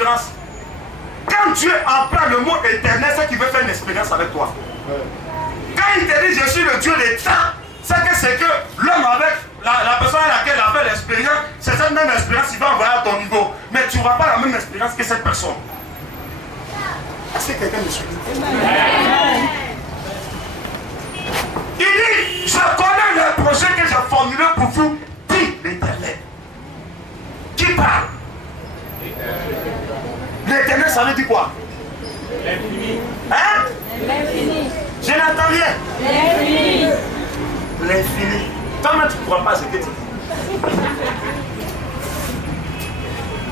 différence. Quand Dieu emploie le mot éternel, c'est qu'il veut faire une expérience avec toi. Quand il te dit je suis le Dieu des temps, c'est que l'homme avec la personne à laquelle il a fait l'expérience, c'est cette même expérience qu'il va envoyer à ton niveau. Mais tu n'auras pas la même expérience que cette personne. Est-ce que quelqu'un me suit? Il dit, je connais le projet que j'ai formulé pour vous, dit l'Éternel. Qui parle? L'Éternel, ça veut dire quoi? L'infini. Hein? L'infini. Je n'entends rien. L'infini. L'infini. Toi-même, tu ne crois pas ce que tu dis.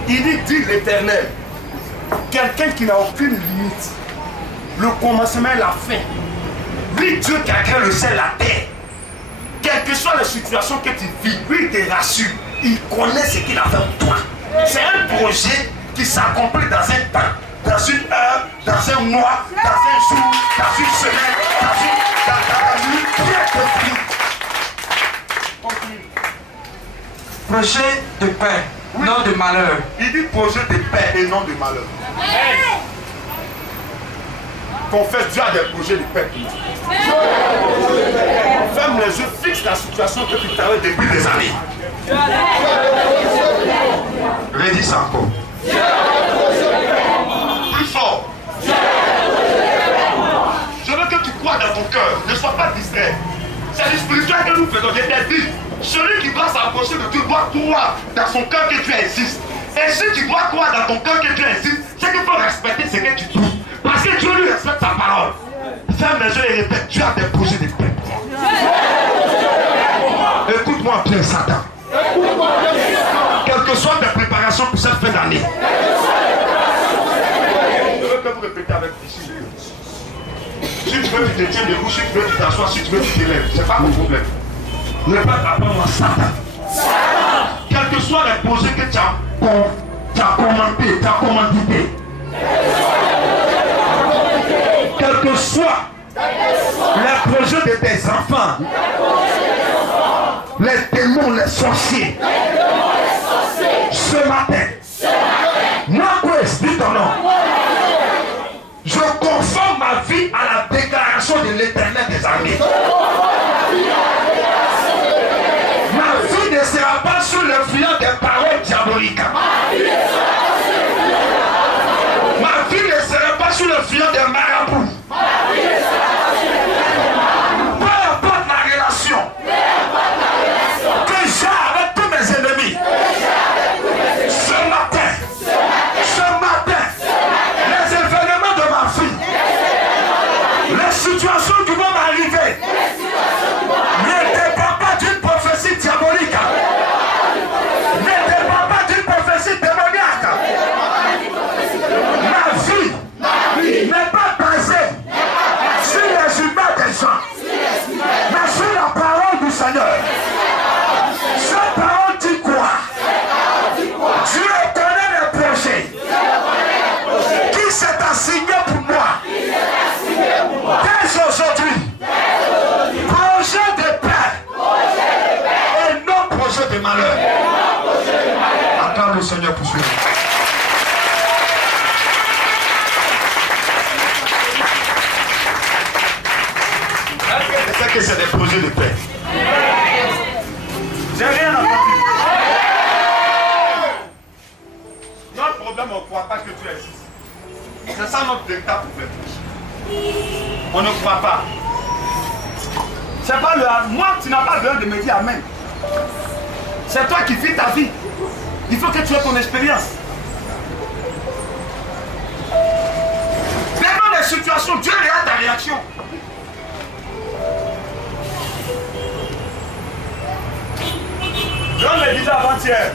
Il dit l'Éternel. Quelqu'un qui n'a aucune limite. Le commencement et la fin. Lui, Dieu qui a créé le ciel et la terre. Quelles que soient les situations que tu vis, lui, il te rassure. Il connaît ce qu'il a fait pour toi. C'est un projet qui s'accomplit dans un temps, dans une heure, dans un mois, dans un jour, dans une semaine, dans une vie. Projet de paix, oui. Non de malheur. Il dit projet de paix et non de malheur. Confesse, Dieu a des projets de paix. Ferme les yeux, fixe la situation que tu travailles depuis des années. Redis ça encore. Plus fort. Je veux que tu crois dans ton cœur. Ne sois pas distrait. C'est le spirituel que nous faisons. Je t'ai dit, celui qui doit s'approcher de Dieu doit croire dans son cœur que tu existes. Et si tu dois croire dans ton cœur que tu existes, c'est qu'il faut respecter ce que tu dis. Parce que Dieu lui respecte sa parole. Ferme les yeux et répète, tu as des projets de paix. Écoute-moi bien, Satan. Quelles que soient tes préparations pour cette fin d'année. Je veux que vous répétez avec ici. Si tu veux, tu te tiens debout. Si tu veux, tu t'assois. Si tu veux, tu te lèves. Ce n'est pas mon problème. Répète après moi, Satan. Quels que soient les projets que tu as commentés, tu as commandité. Quels que soient les projets de tes enfants, les démons, les sorciers, ce matin, moi, dis ton nom, je conforme ma vie à la déclaration de l'Éternel des armées. Ma vie ne sera pas sous l'influence des paroles diaboliques. Ma vie ne sera pas sous l'influence des marabouts. Peu importe la relation que j'ai avec tous mes ennemis. Ce matin, les événements de ma vie, les situations qui vont m'arriver, ne dépendent pas d'une prophétie diabolique, ne dépendent pas d'une prophétie démoniaque. Ma vie n'est pas basée sur les humains des gens, mais sur la parole du Seigneur. Cette parole dit quoi? Dieu connaît les projets qui s'est assigné pour moi. Dès aujourd'hui, projet de paix et non projet de malheur. Attends le Seigneur pour suivre. C'est que c'est des projets de paix. J'ai rien entendu. Notre problème, on ne croit pas que tu existes. C'est ça notre véritable problème. On ne croit pas. C'est pas le moi, tu n'as pas besoin de me dire amen. C'est toi qui vis ta vie. Il faut que tu aies ton expérience. Devant les situations, Dieu regarde ta réaction. Je me disais avant-hier,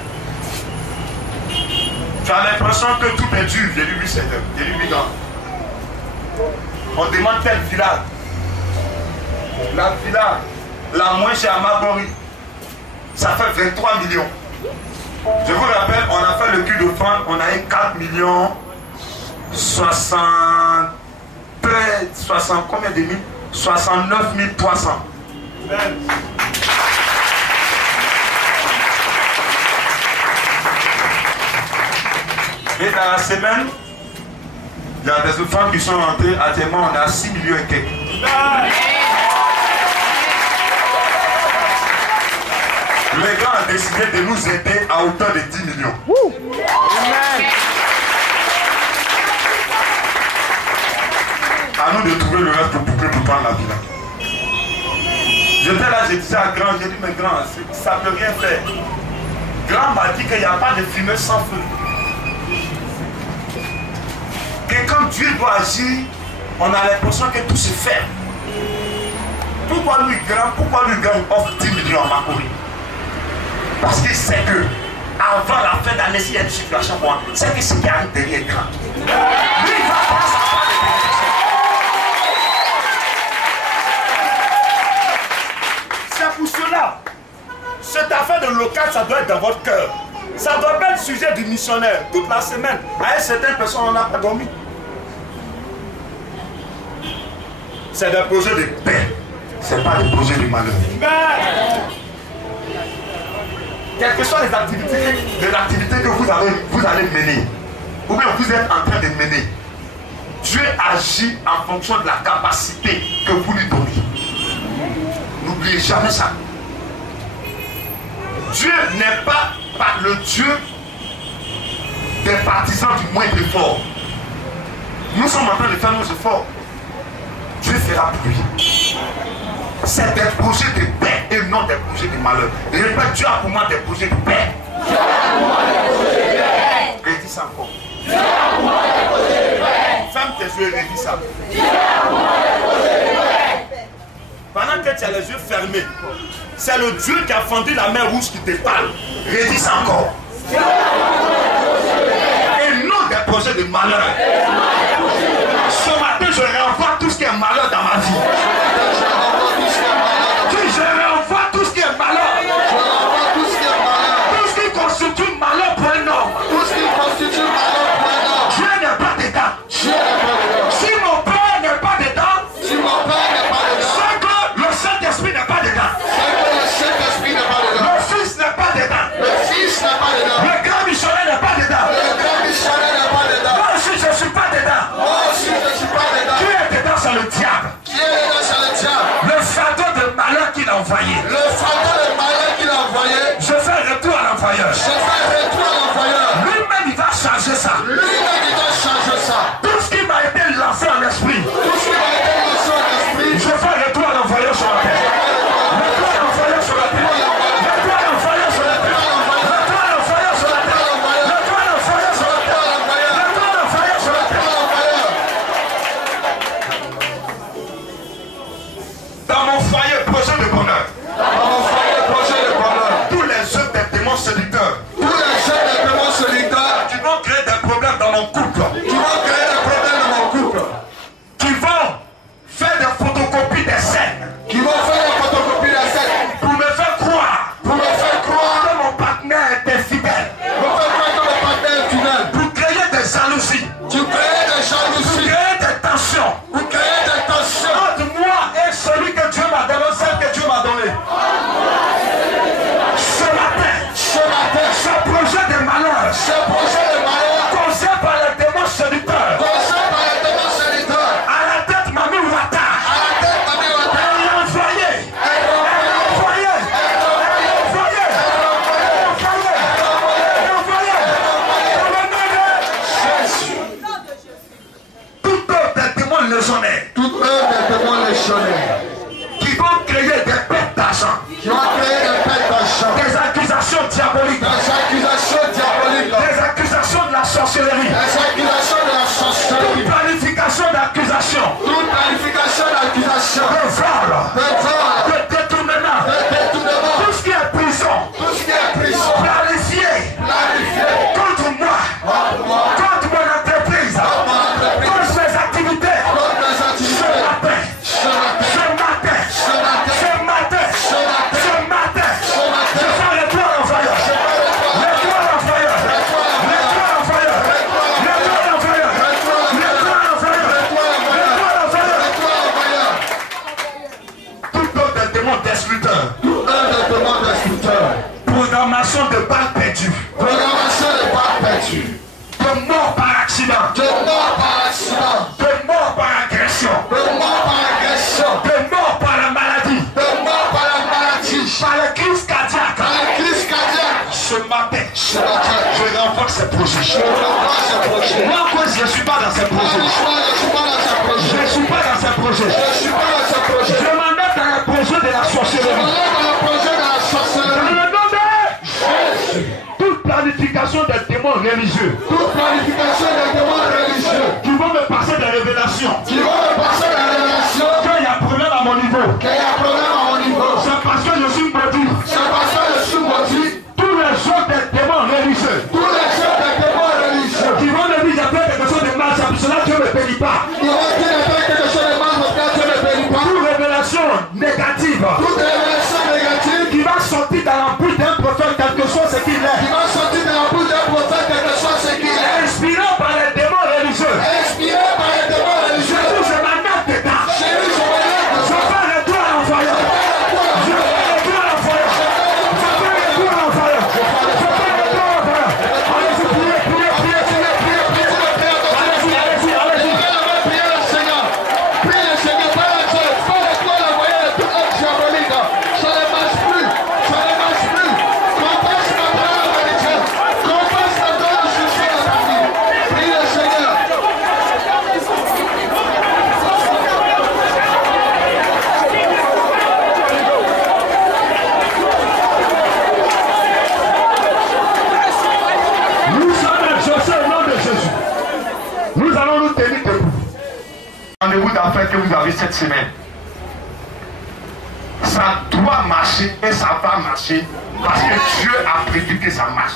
tu as l'impression que tout est dur. J'ai lu 8 ans. J'ai lu 8 ans. On demande quelle villa. La villa, la moins chère à Mabori, ça fait 23 millions. Je vous rappelle, on a fait le cul de franc, on a eu 4 millions 60 combien de mille 69 300. Et dans la semaine, il y a des femmes qui sont rentrées. Actuellement, on est à 6 millions et quelques. Le gars a décidé de nous aider à hauteur de 10 millions. À nous de trouver le reste pour pouvoir prendre la vie. J'étais là, je disais à Grand, j'ai dit, mais Grand, ça ne peut rien faire. Grand m'a dit qu'il n'y a pas de fumée sans feu. Que quand Dieu doit agir, on a l'impression que tout se ferme. Pourquoi lui Grand offre 10 millions à Makori? Parce qu'il sait que avant la fin d'année, s'il y a une situation pour moi, c'est que c'est qu'il y a un derrière Grand. Lui, il va prendre sa part de bénédiction. C'est pour cela, cette affaire de local, ça doit être dans votre cœur. Ça doit pas être le sujet du missionnaire. Toute la semaine, à une certaine personne, on n'a pas dormi. C'est des projets de paix. Ce n'est pas des projets de malheur. Quelles que soient les activités que vous allez mener, ou bien vous êtes en train de mener, Dieu agit en fonction de la capacité que vous lui donnez. N'oubliez jamais ça. Dieu n'est pas le Dieu des partisans du moindre effort. Nous sommes en train de faire nos efforts. Dieu fera pour lui. C'est des projets de paix et non des projets de malheur. Et je répète, Dieu a pour moi des projets de paix. Dieu a pour moi des projets de paix. Redis ça encore. Dieu a pour moi des projets de paix. Ferme tes yeux et redis ça. Dieu a pour moi des projets de paix. Pendant que tu as les yeux fermés, c'est le Dieu qui a fendu la mer rouge qui te parle. Redis ça encore. Dieu a pour moi des projets de paix. Et non des projets de malheur. Ce matin, je renvoie tout ce qui est malheur dans ma vie. Je renvoie tout ce qui est malheur. Tout ce qui constitue malheur pour un homme. Dieu n'est pas dedans. Si mon père n'est pas dedans, c'est que le Saint-Esprit n'est pas dedans. Le Fils n'est pas dedans. Le grand missionnaire n'est pas dedans. Moi aussi je ne suis pas dedans. Qui est dedans, c'est le diable. Le fardeau de malheur qu'il a envoyé. Je fais retour à l'envoyeur. Lui-même il va changer ça. Tout ce qui m'a été lancé en esprit. Je fais retour à l'envoyeur sur la terre. Retour à l'envoyeur sur la terre. Retour à l'envoyeur sur la terre. Retour à l'envoyeur sur la terre. Retour à l'envoyeur sur la terre. Retour à l'envoyeur sur la terre. Dans mon foyer, projet de bonheur. Tous les œuvres des démons séducteurs. Qui vont créer des problèmes dans mon couple. Qui vont faire des photocopies des scènes. Pour me faire croire que mon partenaire était fidèle. Pour créer des jalousies. Pour créer des tensions. Entre moi et celui que Dieu m'a donné, celle que Dieu m'a donné. Ce matin, ce projet de malheur causé par les démons séducteurs. À la tête, Mamie Ouata. Elle l'a envoyé. Toute œuvre des démons légionnaires qui vont créer des pertes d'argent, des accusations diaboliques, des accusations de la sorcellerie, toute planification d'accusation, de vol, de détournement, tout ce qui est prison, planifié contre moi, contre mon entreprise, contre mes activités. Ce matin, de mort par accident, de mort par accident, de mort par agression, de mort par agression, de mort par la maladie, de mort par la maladie, par la crise cardiaque. par la crise cardiaque. Ce matin, Ce matin, je renvoie ces projets. je renvoie ce projet. Moi, quoi, je ne suis pas dans ces projets. Je suis pas dans ce projet. Je ne suis pas dans ces projets. Je suis pas dans ce projet. Je m'endette dans le projet de la Je sorcellerie. m'enlève dans le projet de la Dans sorcellerie. le nom de Jésus. toute planification des démons religieux Toute planification des démons religieux qui vont me passer des révélations. qui vont me passer la révélation Quand il y a problème à mon niveau, qu'il y a un problème à mon niveau. c'est parce que je suis maudit. C'est parce que je suis maudit. Tous les jours des démons religieux Tous les chefs des démons religieux qui vont me dire j'ai fait quelque chose de mal, c'est pour cela que Dieu ne me bénit pas. qui vont dire de faire quelque chose de mal parce que Dieu ne bénit pas. Toute révélation négative Toute révélation négative qui va sortir dans la bouche d'un prophète quelque chose ce qu'il qui est, va sortir de la bouche d'un prophète quelque chose ce qu'il est. inspiré par les démons religieux. Inspiré par les démons Je religieux. dis je m'adapte dedans. Chez lui, je me lève de Je ça. fais le tour à l'envoyeur. Je fais le tour à l'envoyeur. Je fais le tour à l'envoyeur. Je fais le tour à l'envoyeur. Allez-y, priez, priez, priez, priez, priez, priez. Allez-y, allez-y, allez-y. Priez le Seigneur. Priez le Seigneur. Pas la Dieu. Pas le tour l'envoyer de toute œuvre diabolique. Ça ne marche plus. Ça ne marche plus. Qu'on passe maintenant la vérité. Qu'on passe maintenant le succès de ta vie. Priez le Seigneur. Nous sommes exaucés au nom de Jésus. Nous allons nous tenir debout. Rendez-vous d'affaires que vous avez cette semaine. Ça doit marcher et ça va marcher parce que Dieu a prévu que ça marche.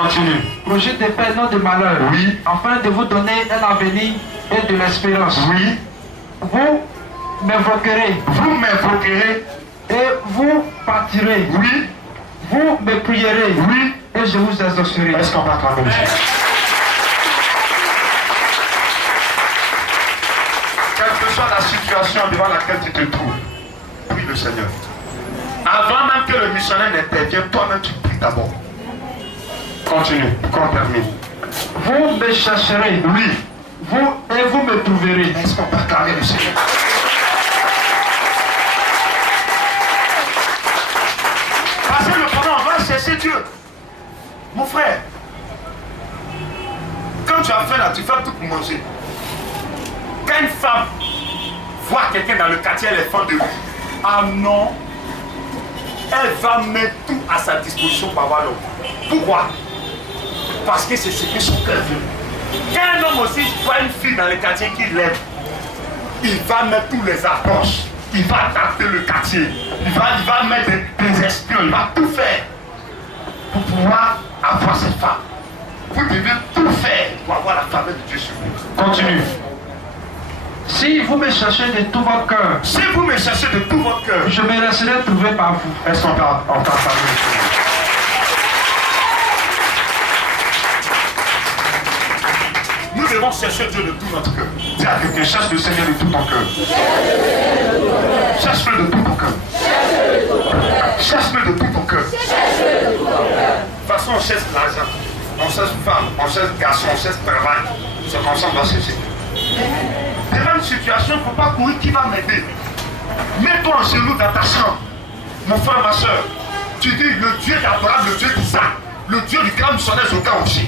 Continue. Projet de paix, non de malheur. Oui. Afin de vous donner un avenir et de l'espérance. Oui. Vous m'invoquerez Vous m'invoquerez. et vous partirez. Oui. Vous me prierez Oui. et je vous exaucerai. Est-ce qu'on va acclamer le Seigneur? Quelle que soit la situation devant laquelle tu te trouves, prie le Seigneur. Avant même que le missionnaire n'intervienne, toi-même tu pries d'abord. Continue, qu'on termine. Vous me chercherez. Oui. Vous et vous me trouverez. Est-ce qu'on peut acclamer le Seigneur? Parce que le pendant, on va chercher Dieu. Mon frère, quand tu as faim là, tu fais tout pour manger. Quand une femme voit quelqu'un dans le quartier, elle est fan de lui. Ah non, elle va mettre tout à sa disposition pour avoir l'homme. Pourquoi? Parce que c'est ce que son cœur veut. Quand un homme aussi voit une fille dans le quartier qui l'aime, il va mettre tous les approches. Il va taper le quartier. Il va mettre des espions. Il va tout faire pour pouvoir avoir cette femme. Vous devez tout faire pour avoir la faveur de Dieu sur vous. Continue. Si vous me cherchez de tout votre cœur, Si vous me cherchez de tout votre cœur, je me laisserai trouver par vous. est-ce qu'on t'a parlé le Seigneur? Nous devons chercher Dieu de tout notre cœur. Dis à quelqu'un, cherche le Seigneur de tout ton cœur. Cherche-le de tout ton cœur. Cherche-le de tout ton cœur. De toute façon, on cherche l'argent. On cherche femme, on cherche garçon, on cherche travail. C'est comme ça qu'on va chercher. Devant une situation, il ne faut pas courir qui va m'aider. Mets-toi en genou dans ta chambre. Mon frère, ma soeur, tu dis le Dieu d'Abraham, le Dieu d'Isaac, le Dieu du grand missionnaire Joga aussi.